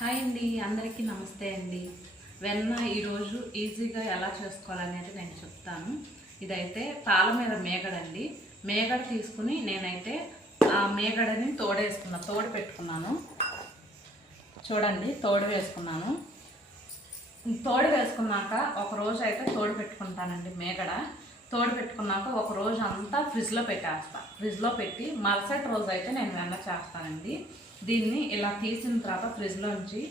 Hi అండి అందరికీ నమస్తే అండి. వెన్న ఈరోజు ఈజీగా ఎలా చేసుకోవాలనేది నేను చెప్తాను. ఇదైతే పాల మీద మేగడండి. మేగడ తీసుకుని నేనైతే ఆ మేగడని తోడేసుకున్నా తోడు పెట్టుకున్నాను. చూడండి తోడు వేసుకున్నాను. తోడు వేసుకున్నాక ఒక రోజు అయితే తోడు పెట్టుకుంటానండి మేగడ. తోడు పెట్టుకున్నాక ఒక రోజు అంతా ఫ్రిడ్జ్లో పెట్టేస్తాను ఫ్రిడ్జ్లో పెట్టి మరుసటి రోజు అయితే నేను వెన్న చేస్తానండి. దీన్ని ఇలా తీసిన తర్వాత ఫ్రిడ్జ్లోంచి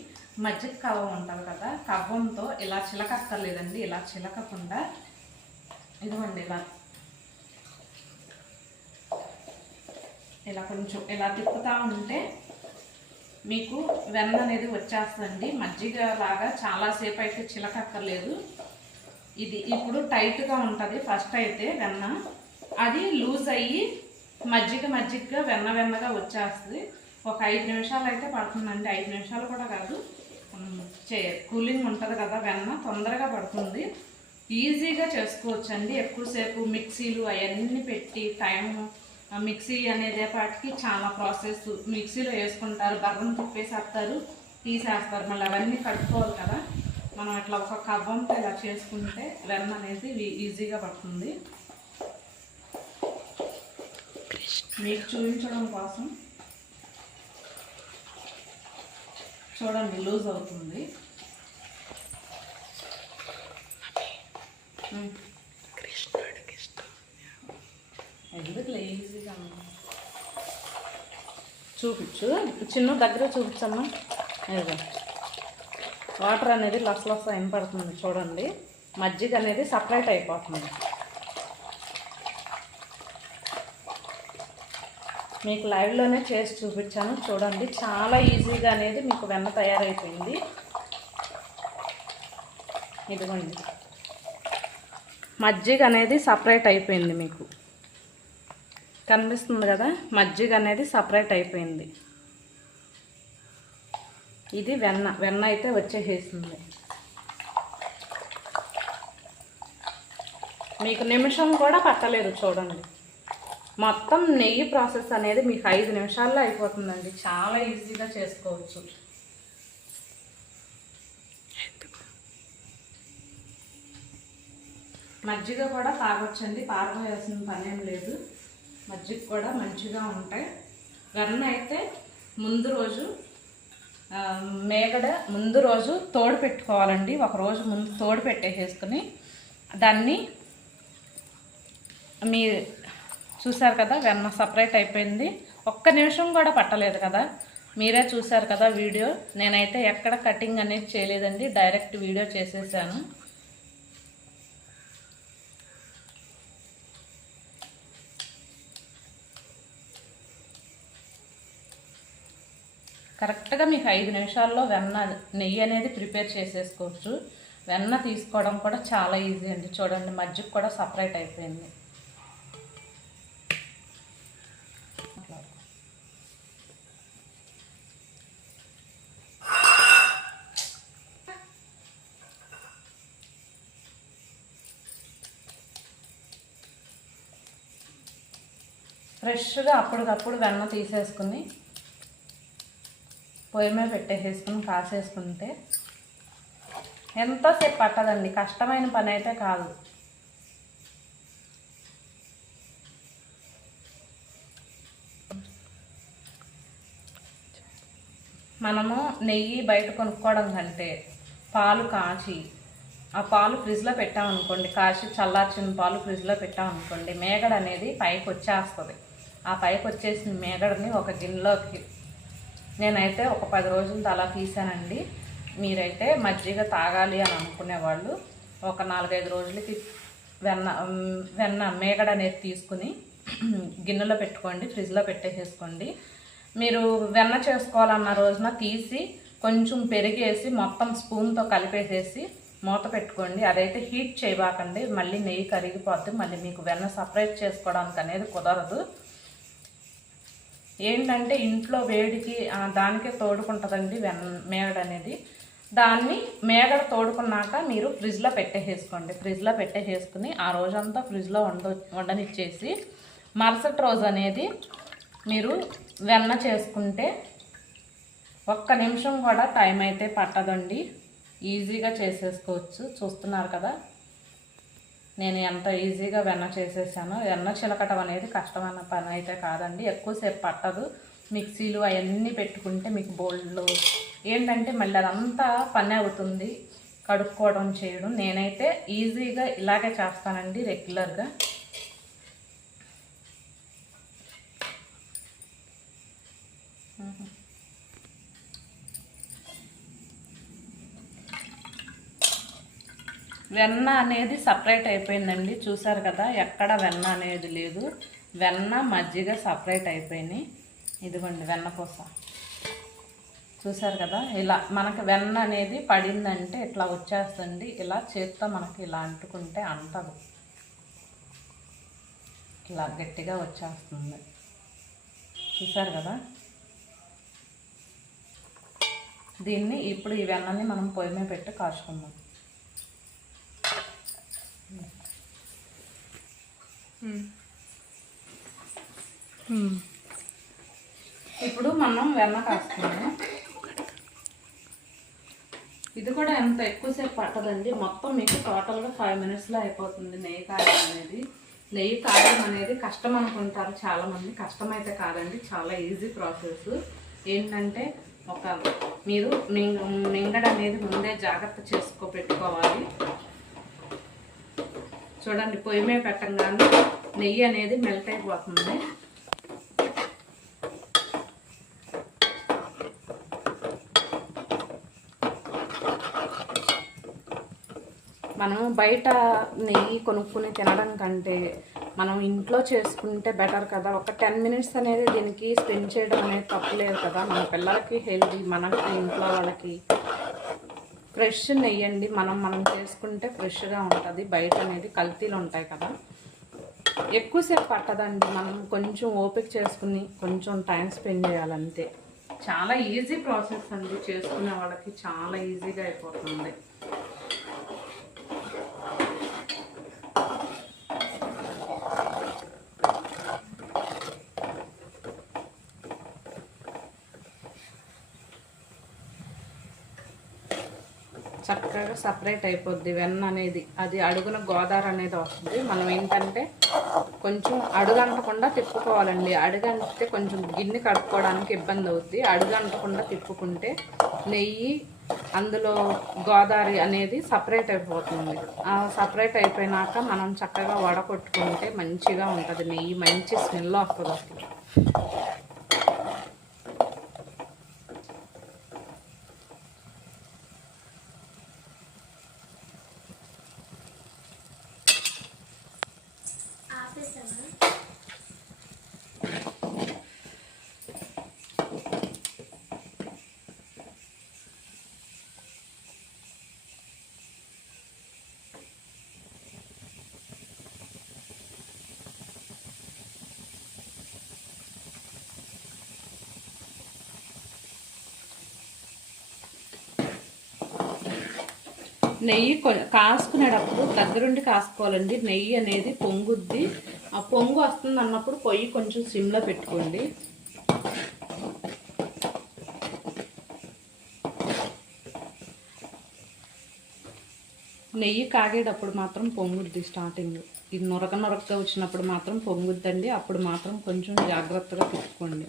మజ్జిగ కవ్వం ఉంటుంది కదా కవ్వంతో ఇలా చిలకక్కర్లేదండి ఇలా చిలకకుండా ఇదిగోండి ఇలా. ఇలా కొంచెం ఇలా తిప్పుతూ ఉంటే మీకు వెన్న అనేది వచ్చేస్తుందండి. మజ్జిగ లాగా చాలాసేపు అయితే చిలకక్కర్లేదు. ఇది ఇప్పుడు టైట్గా ఉంటుంది ఫస్ట్ అయితే వెన్న. అది లూజ్ అయ్యి మజ్జిగ మజ్జిగగా వెన్న వెన్నగా వచ్చేస్తుంది. ఒక ఐదు నిమిషాలు అయితే పడుతుందండి. ఐదు నిమిషాలు కూడా కాదు. చే కూలింగ్ ఉంటుంది కదా వెన్న తొందరగా పడుతుంది. ఈజీగా చేసుకోవచ్చు అండి ఎక్కువసేపు మిక్సీలు అవన్నీ పెట్టి టైం మిక్సీ అనేది పాటికి చాలా ప్రాసెస్. మిక్సీలో వేసుకుంటారు బర్రం తిప్పేసేస్తారు తీసేస్తారు. మళ్ళీ అవన్నీ కట్టుకోవాలి కదా. మనం ఇట్లా ఒక కవ్వంతో ఇలా చేసుకుంటే వెన్న అనేది ఈజీగా పడుతుంది. మీకు చూపించడం కోసం చూడండి లూజ్ అవుతుంది. ఎందుకు ఉంది. చూపించు. చిన్న దగ్గర చూపించమ్మా. ఇదిగో. వాటర్ అనేది లస లస పడుతుంది చూడండి. మజ్జిగ అనేది సపరేట్ అయిపోతుంది. మీకు లైవ్లోనే చేసి చూపించాను. చూడండి చాలా ఈజీగా అనేది మీకు వెన్న తయారైపోయింది. ఇదిగోండి. మజ్జిగ అనేది సపరేట్ అయిపోయింది మీకు. కనిపిస్తుంది కదా? మజ్జిగ అనేది సపరేట్ అయిపోయింది. ఇది వెన్న. వెన్న అయితే వచ్చేసేసింది. మీకు నిమిషం కూడా పట్టలేదు చూడండి. మొత్తం నెయ్యి ప్రాసెస్ అనేది మీకు ఐదు నిమిషాల్లో అయిపోతుందండి. చాలా ఈజీగా చేసుకోవచ్చు. మజ్జిగ కూడా తాగొచ్చండి పారబోయాల్సిన పనేం లేదు. మజ్జిగ కూడా మంచిగా ఉంటాయి. గన్న అయితే ముందు రోజు మేగడ ముందు రోజు తోడు పెట్టుకోవాలండి. ఒక రోజు ముందు తోడు పెట్టేసేసుకుని దాన్ని మీ చూసారు కదా వెన్న సపరేట్ అయిపోయింది. ఒక్క నిమిషం కూడా పట్టలేదు కదా. మీరే చూసారు కదా వీడియో. నేనైతే ఎక్కడ కటింగ్ అనేది చేయలేదండి డైరెక్ట్ వీడియో చేసేసాను. కరెక్ట్గా మీకు ఐదు నిమిషాల్లో వెన్న నెయ్యి అనేది ప్రిపేర్ చేసేసుకోవచ్చు. వెన్న తీసుకోవడం కూడా చాలా ఈజీ అండి. చూడండి మజ్జిగ కూడా సపరేట్ అయిపోయింది. ఫ్రెష్గా అప్పటికప్పుడు వెన్న తీసేసుకుని పొయ్యి మీద పెట్టేసేసుకుని కాసేసుకుంటే ఎంతోసేపు పట్టదండి? కష్టమైన పని అయితే కాదు. మనము నెయ్యి బయట కొనుక్కోవడం కంటే పాలు కాచి ఆ పాలు ఫ్రిడ్జ్లో పెట్టామనుకోండి కాచి చల్లార్చిన పాలు ఫ్రిడ్జ్లో పెట్టామనుకోండి మేగడ అనేది పైకి వచ్చేస్తుంది. ఆ పైకి వచ్చేసిన మేగడని ఒక గిన్నెలోకి నేనైతే ఒక పది రోజులు అలా తీసానండి. మీరైతే మజ్జిగ తాగాలి అని అనుకునేవాళ్ళు. ఒక నాలుగైదు రోజులకి వెన్న వెన్న మేగడ అనేది తీసుకుని గిన్నెలో పెట్టుకోండి ఫ్రిడ్జ్లో పెట్టేసేసుకోండి. మీరు వెన్న చేసుకోవాలన్న రోజున తీసి కొంచెం పెరిగేసి మొత్తం స్పూన్తో కలిపేసేసి మూత పెట్టుకోండి. అదైతే హీట్ చేయబాకండి. మళ్ళీ నెయ్యి కరిగిపోద్ది. మళ్ళీ మీకు వెన్న సపరేట్ చేసుకోవడానికి అనేది కుదరదు. ఏంటంటే ఇంట్లో వేడికి దానికే తోడుకుంటుందండి వెన్న మేగడ అనేది దాన్ని మేగడ తోడుకున్నాక మీరు ఫ్రిడ్జ్లో పెట్టేసేసుకోండి. ఫ్రిడ్జ్లో పెట్టేసేసుకుని ఆ రోజంతా ఫ్రిడ్జ్లో వండ వండనిచ్చేసి మరుసటి రోజు అనేది మీరు వెన్న చేసుకుంటే ఒక్క నిమిషం కూడా టైం అయితే పట్టదండి. ఈజీగా చేసేసుకోవచ్చు. చూస్తున్నారు కదా? నేను ఎంత ఈజీగా వెన్న చేసేసాను వెన్న చిలకటం అనేది కష్టమైన పని అయితే కాదండి. ఎక్కువసేపు పట్టదు. మిక్సీలు అవన్నీ పెట్టుకుంటే మీకు బోల్డ్లు ఏంటంటే మళ్ళీ అదంతా పని అవుతుంది. కడుక్కోవడం చేయడం. నేనైతే ఈజీగా ఇలాగే చేస్తానండి రెగ్యులర్గా. వెన్న అనేది సపరేట్ అయిపోయిందండి. చూసారు కదా ఎక్కడ వెన్న అనేది లేదు. వెన్న మజ్జిగ సపరేట్ అయిపోయినాయి. ఇదిగోండి వెన్నపూస చూసారు కదా ఇలా మనకి వెన్న అనేది పడిందంటే ఇట్లా వచ్చేస్తుంది. ఇలా చేత్తో మనకి ఇలా అంటుకుంటే అంటదు. ఇలా గట్టిగా వచ్చేస్తుంది. చూసారు కదా? దీన్ని ఇప్పుడు ఈ వెన్నని మనం పొయ్యి మీద పెట్టి కాచుకుందాం. ఇప్పుడు మనం వెన్న కాస్తున్నాము. ఇది కూడా ఎంత ఎక్కువసేపు పట్టదండి. మొత్తం మీకు టోటల్గా ఫైవ్ మినిట్స్లో అయిపోతుంది నెయ్యి కాయడం అనేది. నెయ్యి కాయడం అనేది కష్టం అనుకుంటారు చాలామంది. కష్టమైతే కాదండి చాలా ఈజీ ప్రాసెస్. ఏంటంటే ఒక మీరు మింగ నింగడనేది ముందే జాగ్రత్త చేసుకో పెట్టుకోవాలి. చూడండి పొయ్యి మీద పెట్టంగానే నెయ్యి అనేది మెల్ట్ అయిపోతుంది. మనం బయట నెయ్యి కొనుక్కుని తినడం కంటే మనం ఇంట్లో చేసుకుంటే బెటర్ కదా. ఒక టెన్ మినిట్స్ అనేది దీనికి స్పెండ్ చేయడం అనేది తప్పలేదు కదా. మన పిల్లలకి హెల్దీ మనకి ఇంట్లో వాళ్ళకి. ఫ్రెష్ నెయ్యండి. మనం మనం చేసుకుంటే ఫ్రెష్గా ఉంటుంది. బయట అనేది కల్తీలు ఉంటాయి కదా. ఎక్కువసేపు పట్టదండి. మనం కొంచెం ఓపిక చేసుకుని కొంచెం టైం స్పెండ్ చేయాలంతే. చాలా ఈజీ ప్రాసెస్ అండి. చేసుకునే వాళ్ళకి చాలా ఈజీగా అయిపోతుంది. చక్కగా సపరేట్ అయిపోద్ది వెన్న అనేది. అది అడుగున గోదావరి అనేది వస్తుంది. మనం ఏంటంటే కొంచెం అడుగంటకుండా తిప్పుకోవాలండి. అడుగంటే కొంచెం గిన్నె కడుక్కోవడానికి ఇబ్బంది అవుద్ది. అడుగంటకుండా తిప్పుకుంటే నెయ్యి అందులో గోదావరి అనేది సపరేట్ అయిపోతుంది. ఆ సపరేట్ అయిపోయినాక మనం చక్కగా వడకొట్టుకుంటే మంచిగా ఉంటుంది. నెయ్యి మంచి స్మెల్ వస్తుంది అసలు. నెయ్యి కొ- కాసుకునేటప్పుడు దగ్గరుండి కాసుకోవాలండి. నెయ్యి అనేది పొంగుద్ది. ఆ పొంగు వస్తుంది అన్నప్పుడు పొయ్యి కొంచెం సిమ్లో పెట్టుకోండి. నెయ్యి కాగేటప్పుడు మాత్రం పొంగుద్ది స్టార్టింగ్. ఇది నొరక నొరకగా వచ్చినప్పుడు మాత్రం పొంగుద్దండి. అప్పుడు మాత్రం కొంచెం జాగ్రత్తగా పెట్టుకోండి.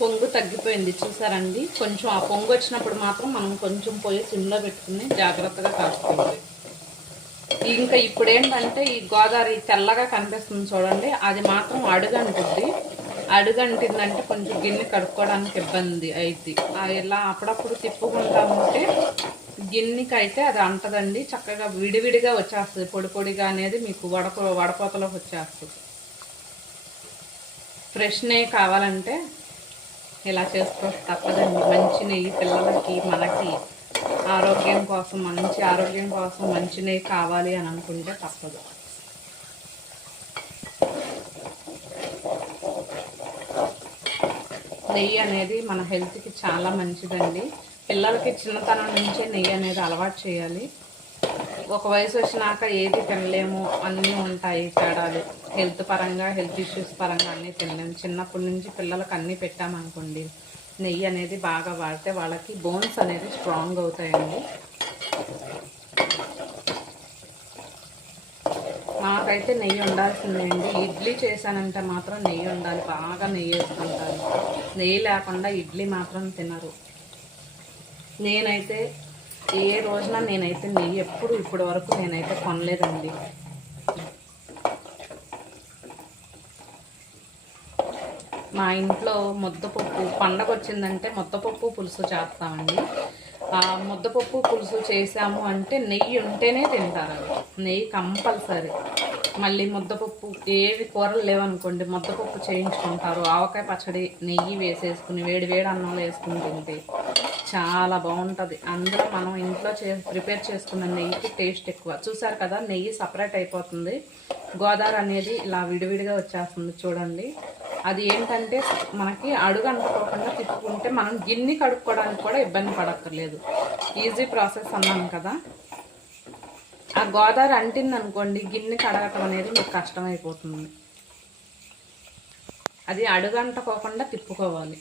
పొంగు తగ్గిపోయింది. చూసారండి? కొంచెం ఆ పొంగు వచ్చినప్పుడు మాత్రం మనం కొంచెం పోయి సిమ్లో పెట్టుకుని జాగ్రత్తగా కాసుకోవాలి ఇంకా ఇప్పుడు ఏంటంటే ఈ గోదావరి తెల్లగా కనిపిస్తుంది చూడండి. అది మాత్రం అడుగంటుంది అడుగంటిందంటే కొంచెం గిన్నె కడుక్కోవడానికి ఇబ్బంది అయింది ఇలా అప్పుడప్పుడు తిప్పుకుంటా ఉంటే గిన్నెకి అయితే అది అంటదండి. చక్కగా విడివిడిగా వచ్చేస్తుంది. పొడి పొడిగా అనేది మీకు వడప వడపోతలోకి వచ్చేస్తుంది. ఫ్రెష్నే కావాలంటే ఇలా చేసుకో తప్పదండి. మంచి నెయ్యి పిల్లలకి మనకి ఆరోగ్యం కోసం మంచి ఆరోగ్యం కోసం మంచి నెయ్యి కావాలి అని అనుకుంటే తప్పదు. నెయ్యి అనేది మన హెల్త్కి చాలా మంచిదండి. పిల్లలకి చిన్నతనం నుంచే నెయ్యి అనేది అలవాటు చేయాలి. ఒక వయసు వచ్చినాక ఏది తినలేము అన్నీ ఉంటాయి తేడాలు. హెల్త్ పరంగా హెల్త్ ఇష్యూస్ పరంగా అన్నీ తినలేము. చిన్నప్పటి నుంచి పిల్లలకు అన్నీ పెట్టామనుకోండి నెయ్యి అనేది బాగా వాడితే వాళ్ళకి బోన్స్ అనేది స్ట్రాంగ్ అవుతాయండి. మాకైతే నెయ్యి ఉండాల్సిందే అండి. ఇడ్లీ చేశానంటే మాత్రం నెయ్యి ఉండాలి బాగా నెయ్యి వేసుకుంటారు నెయ్యి లేకుండా ఇడ్లీ మాత్రం తినరు. నేనైతే ఏ రోజున నేనైతే నెయ్యి ఎప్పుడు ఇప్పటి వరకు నేనైతే కొనలేదండి. మా ఇంట్లో ముద్దపప్పు పండగ వచ్చిందంటే ముద్దపప్పు పులుసు చేస్తామండి. ఆ ముద్దపప్పు పులుసు చేసాము అంటే నెయ్యి ఉంటేనే తింటారు నెయ్యి కంపల్సరీ. మళ్ళీ ముద్దపప్పు ఏవి కూరలు లేవనుకోండి ముద్దపప్పు చేయించుకుంటారు. ఆవకాయ పచ్చడి నెయ్యి వేసేసుకుని వేడి వేడి అన్నంలో వేసుకుని తింటే. చాలా బాగుంటుంది. అందులో మనం ఇంట్లో చే ప్రిపేర్ చేసుకున్న నెయ్యికి టేస్ట్ ఎక్కువ. చూసారు కదా నెయ్యి సపరేట్ అయిపోతుంది. గోదావరి అనేది ఇలా విడివిడిగా వచ్చేస్తుంది చూడండి. అది ఏంటంటే మనకి అడుగు అంటుకోకుండా తిప్పుకుంటే మనం గిన్నె కడుక్కోవడానికి కూడా ఇబ్బంది పడక్కర్లేదు. ఈజీ ప్రాసెస్ అన్నాను కదా. ఆ గోదావరి అంటింది అనుకోండి గిన్నె కడగటం అనేది మీకు కష్టమైపోతుంది. అది అడుగంటకోకుండా తిప్పుకోవాలి.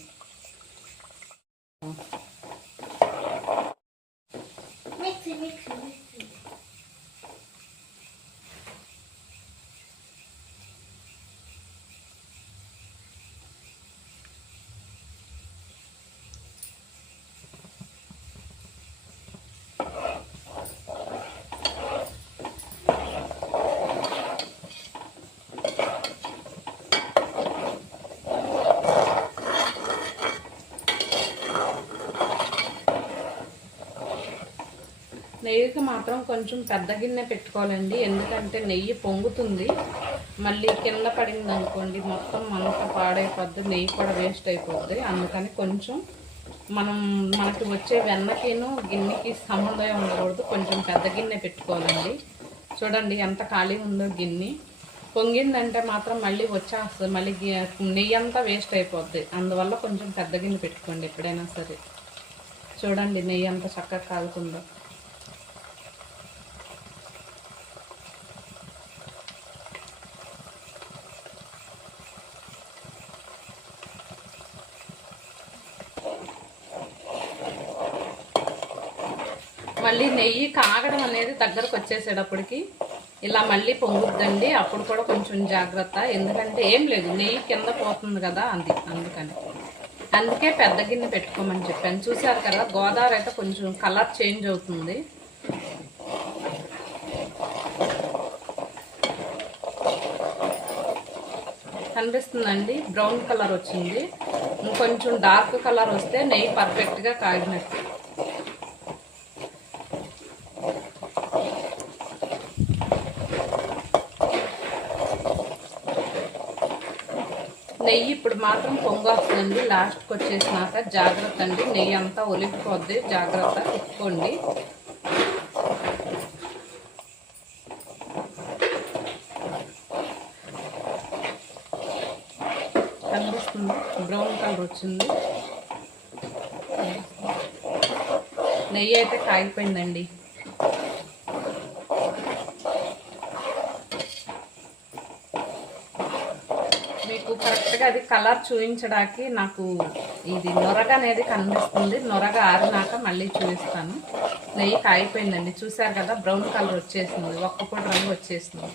నెయ్యికి మాత్రం కొంచెం పెద్ద గిన్నె పెట్టుకోవాలండి. ఎందుకంటే నెయ్యి పొంగుతుంది. మళ్ళీ కింద పడింది అనుకోండి మొత్తం అంతా పాడైపోద్ది నెయ్యి కూడా వేస్ట్ అయిపోద్ది. అందుకని కొంచెం మనం మనకి వచ్చే వెన్నకిను గిన్నెకి సంబంధం ఉండకూడదు. కొంచెం పెద్ద గిన్నె పెట్టుకోవాలండి. చూడండి ఎంత ఖాళీ ఉందో గిన్నె. పొంగిందంటే మాత్రం మళ్ళీ వచ్చేస్తుంది మళ్ళీ నెయ్యి అంతా వేస్ట్ అయిపోద్ది. అందువల్ల కొంచెం పెద్ద గిన్నె పెట్టుకోండి ఎప్పుడైనా సరే. చూడండి నెయ్యి అంత చక్కగా కాలుతుందో మళ్ళీ నెయ్యి కాగడం అనేది దగ్గరకు వచ్చేసేటప్పటికి ఇలా మళ్ళీ పొంగుద్దండి. అప్పుడు కూడా కొంచెం జాగ్రత్త. ఎందుకంటే ఏం లేదు నెయ్యి కింద పోతుంది కదా అంది. అందుకని. అందుకే పెద్ద గిన్నె పెట్టుకోమని చెప్పాను. చూసారు కదా గోదావరి అయితే కొంచెం కలర్ చేంజ్ అవుతుంది. కనిపిస్తుందండి? బ్రౌన్ కలర్ వచ్చింది. ఇంకొంచెం డార్క్ కలర్ వస్తే నెయ్యి పర్ఫెక్ట్గా కాగినట్టు. నెయ్యి ఇప్పుడు మాత్రం పొంగొస్తుందండి. లాస్ట్కి వచ్చేసినాక జాగ్రత్త అండి. నెయ్యి అంతా ఒలిగిపోద్ది. జాగ్రత్త తిప్పుకోండి కనిపిస్తుంది? బ్రౌన్ కలర్ వచ్చింది. నెయ్యి అయితే కాగిపోయిందండి మీకు కరెక్ట్గా అది కలర్ చూపించడానికి నాకు ఇది నొరగ అనేది కనిపిస్తుంది. నొరగ ఆరినాక మళ్ళీ చూపిస్తాను. నెయ్యి కాగిపోయిందండి. చూసారు కదా బ్రౌన్ కలర్ వచ్చేసింది. ఒక్క రంగు వచ్చేసింది.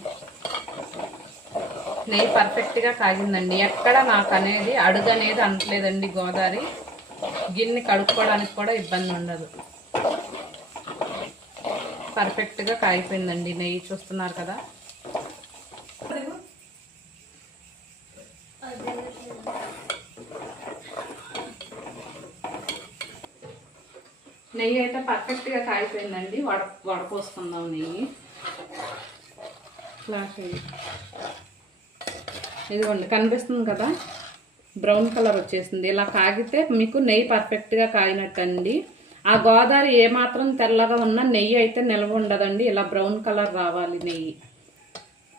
నెయ్యి పర్ఫెక్ట్గా కాగిందండి. ఎక్కడ నాకు అనేది అడుగు అనేది అనట్లేదండి గోదావరి. గిన్నె కడుక్కోవడానికి కూడా ఇబ్బంది ఉండదు. పర్ఫెక్ట్గా కాగిపోయిందండి. నెయ్యి చూస్తున్నారు కదా. నెయ్యి అయితే పర్ఫెక్ట్గా కాయిపోయిందండి. వడ వడపోసుకుందాం నెయ్యి. ఫ్లాష్ ఇదిగోండి కనిపిస్తుంది కదా? బ్రౌన్ కలర్ వచ్చేసింది. ఇలా కాగితే మీకు నెయ్యి పర్ఫెక్ట్గా కాగినట్టండి ఆ గోదావరి ఏమాత్రం తెల్లగా ఉన్నా నెయ్యి అయితే నిల్వ ఉండదండి. ఇలా బ్రౌన్ కలర్ రావాలి నెయ్యి.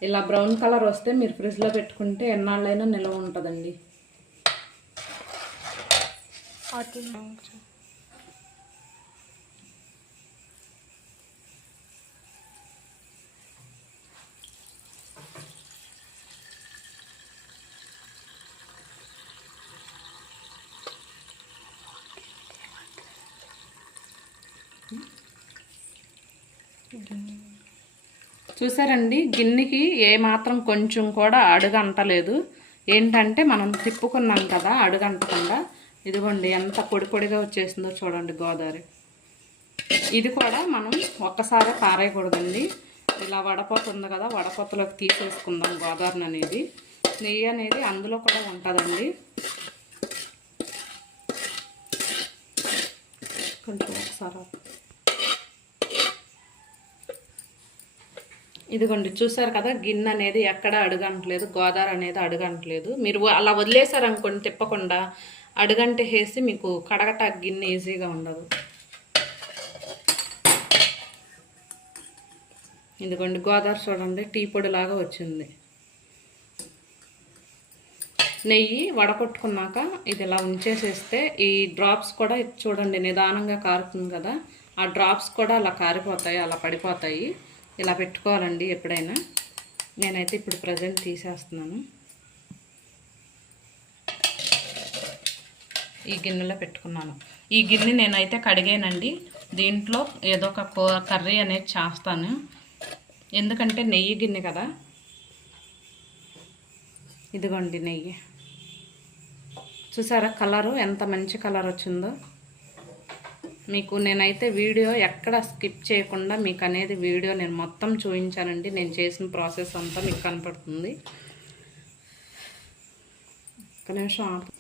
ఇలా బ్రౌన్ కలర్ వస్తే మీరు ఫ్రిడ్జ్లో పెట్టుకుంటే ఎన్నాళ్ళైనా నిల్వ ఉంటుందండి. చూసారండి గిన్నెకి ఏమాత్రం కొంచెం కూడా అడుగు అంటలేదు ఏంటంటే మనం తిప్పుకున్నాం కదా అడుగు అంటకుండా ఇదిగోండి ఎంత పొడి పొడిగా వచ్చేసిందో చూడండి గోదావరి. ఇది కూడా మనం ఒక్కసారి పారేయకూడదండి. ఇలా వడపోత ఉంది కదా వడపోతలోకి తీసేసుకుందాం గోదావరి అనేది. నెయ్యి అనేది అందులో కూడా ఉంటుందండి. కొంచెం ఒకసారి ఇదిగోండి చూసారు కదా గిన్నె అనేది ఎక్కడ అడుగంటలేదు గోదావరి అనేది అడుగంటలేదు మీరు అలా వదిలేసారనుకోండి తిప్పకుండా అడుగంటే వేసి మీకు కడగట గిన్నె ఈజీగా ఉండదు. ఇదిగోండి గోదావరి చూడండి టీ పొడి లాగా వచ్చింది. నెయ్యి వడపట్టుకున్నాక ఇది ఇలా ఉంచేసేస్తే ఈ డ్రాప్స్ కూడా చూడండి నిదానంగా కారుతుంది కదా ఆ డ్రాప్స్ కూడా అలా కారిపోతాయి అలా పడిపోతాయి. ఇలా పెట్టుకోవాలండి ఎప్పుడైనా. నేనైతే ఇప్పుడు ప్రజెంట్ తీసేస్తున్నాను. ఈ గిన్నెలో పెట్టుకున్నాను. ఈ గిన్నె నేనైతే కడిగానండి. దీంట్లో ఏదో ఒక కర్రీ అనేది చేస్తాను. ఎందుకంటే నెయ్యి గిన్నె కదా. ఇదిగోండి నెయ్యి. చూసారా కలరు? ఎంత మంచి కలర్ వచ్చిందో మీకు నేనైతే వీడియో ఎక్కడ స్కిప్ చేయకుండా మీకు అనేది వీడియో నేను మొత్తం చూపించానండి. నేను చేసిన ప్రాసెస్ అంతా మీకు కనపడుతుంది. ఒక నిమిషం ఆపు.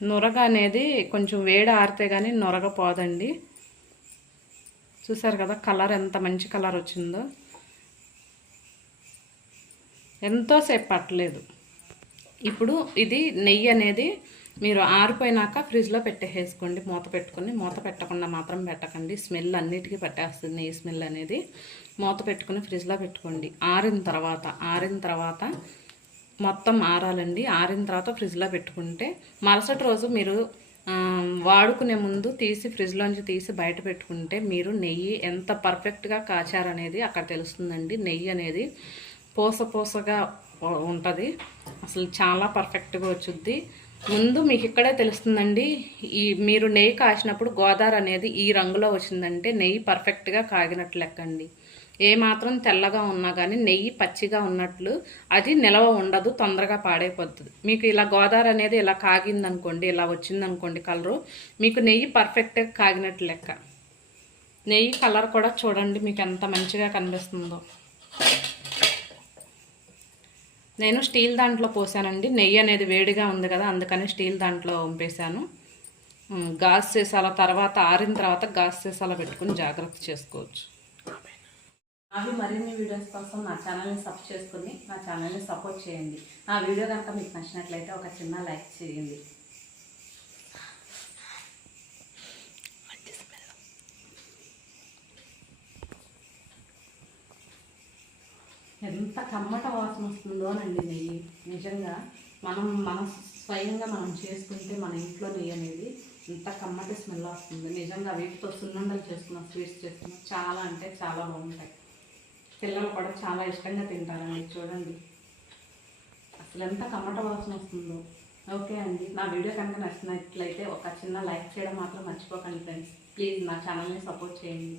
నొరగ అనేది కొంచెం వేడి ఆరితే కానీ నొరగ పోదండి చూసారు కదా కలర్ ఎంత మంచి కలర్ వచ్చిందో. ఎంతోసేపు పట్టలేదు. ఇప్పుడు ఇది నెయ్యి అనేది మీరు ఆరిపోయినాక ఫ్రిడ్జ్లో పెట్టేసుకోండి మూత పెట్టుకుని. మూత పెట్టకుండా మాత్రం పెట్టకండి. స్మెల్ అన్నిటికీ పట్టేస్తుంది నెయ్యి స్మెల్ అనేది. మూత పెట్టుకుని ఫ్రిడ్జ్లో పెట్టుకోండి. ఆరిన తర్వాత ఆరిన తర్వాత మొత్తం ఆరాలండి. ఆరిన తర్వాత ఫ్రిడ్జ్లో పెట్టుకుంటే మరుసటి రోజు మీరు వాడుకునే ముందు తీసి ఫ్రిడ్జ్లోంచి తీసి బయట పెట్టుకుంటే మీరు నెయ్యి ఎంత పర్ఫెక్ట్గా కాచారనేది అక్కడ తెలుస్తుందండి. నెయ్యి అనేది పూస పూసగా ఉంటుంది. అసలు చాలా పర్ఫెక్ట్గా వచ్చుద్ది. ముందు మీకు ఇక్కడే తెలుస్తుందండి ఈ మీరు నెయ్యి కాసినప్పుడు గోదావరి అనేది ఈ రంగులో వచ్చిందంటే నెయ్యి పర్ఫెక్ట్గా కాగినట్లు లెక్కండి. ఏ మాత్రం తెల్లగా ఉన్నా కానీ నెయ్యి పచ్చిగా ఉన్నట్లు అది నిలవ ఉండదు తొందరగా పాడైపోతుంది మీకు ఇలా గోదావరి అనేది ఇలా కాగిందనుకోండి ఇలా వచ్చిందనుకోండి కలరు మీకు నెయ్యి పర్ఫెక్ట్గా కాగినట్లు లెక్క. నెయ్యి కలర్ కూడా చూడండి మీకు ఎంత మంచిగా కనిపిస్తుందో. నేను స్టీల్ దాంట్లో పోసానండి. నెయ్యి అనేది వేడిగా ఉంది కదా అందుకని స్టీల్ దాంట్లో పంపేశాను గాస్ సీసాల తర్వాత ఆరిన తర్వాత గాస్ సీసాల పెట్టుకుని జాగ్రత్త చేసుకోవచ్చు. అవి మరిన్ని వీడియోస్ కోసం నా ఛానల్ని సబ్ చేసుకుని నా ఛానల్ని సపోర్ట్ చేయండి. నా వీడియో కనుక మీకు నచ్చినట్లయితే ఒక చిన్న లైక్ చేయండి ఎంత కమ్మట లోనండి నెయ్యి నిజంగా మనం మన స్వయంగా మనం చేసుకుంటే మన ఇంట్లో నెయ్యి అనేది ఇంత కమ్మటి స్మెల్ వస్తుంది. నిజంగా వీటితో సున్నుండలు చేసుకున్నాం స్వీట్స్ చేసుకున్నాం చాలా అంటే చాలా బాగుంటాయి. పిల్లలు కూడా చాలా ఇష్టంగా తింటారండి చూడండి. అసలు ఎంత కమ్మట వాసన వస్తుందో. ఓకే అండి నా వీడియో కనుక నచ్చినట్లయితే ఒక చిన్న లైక్ చేయడం మాత్రం మర్చిపోకండి ఫ్రెండ్స్. ప్లీజ్ నా ఛానల్ని సపోర్ట్ చేయండి.